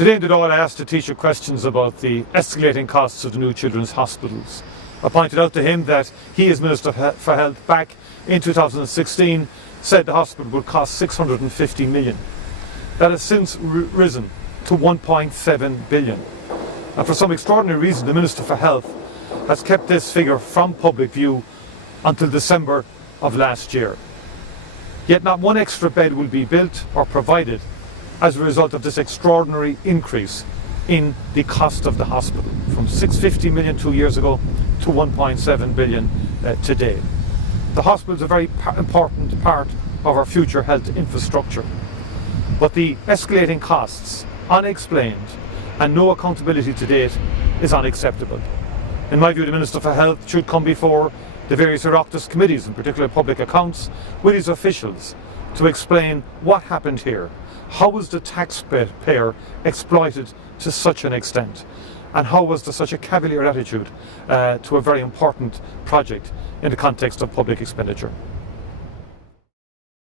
Today in the Dáil I asked the teacher questions about the escalating costs of the new children's hospitals. I pointed out to him that he, as Minister for Health back in 2016, said the hospital would cost 650 million. That has since risen to 1.7 billion. And for some extraordinary reason, the Minister for Health has kept this figure from public view until December of last year. Yet not one extra bed will be built or provided as a result of this extraordinary increase in the cost of the hospital, from 650 million 2 years ago to 1.7 billion today. The hospital is a very important part of our future health infrastructure. But the escalating costs, unexplained, and no accountability to date is unacceptable. In my view, the Minister for Health should come before the various Oireachtas committees, in particular public accounts, with his officials to explain what happened here. How was the taxpayer exploited to such an extent? And how was there such a cavalier attitude to a very important project in the context of public expenditure?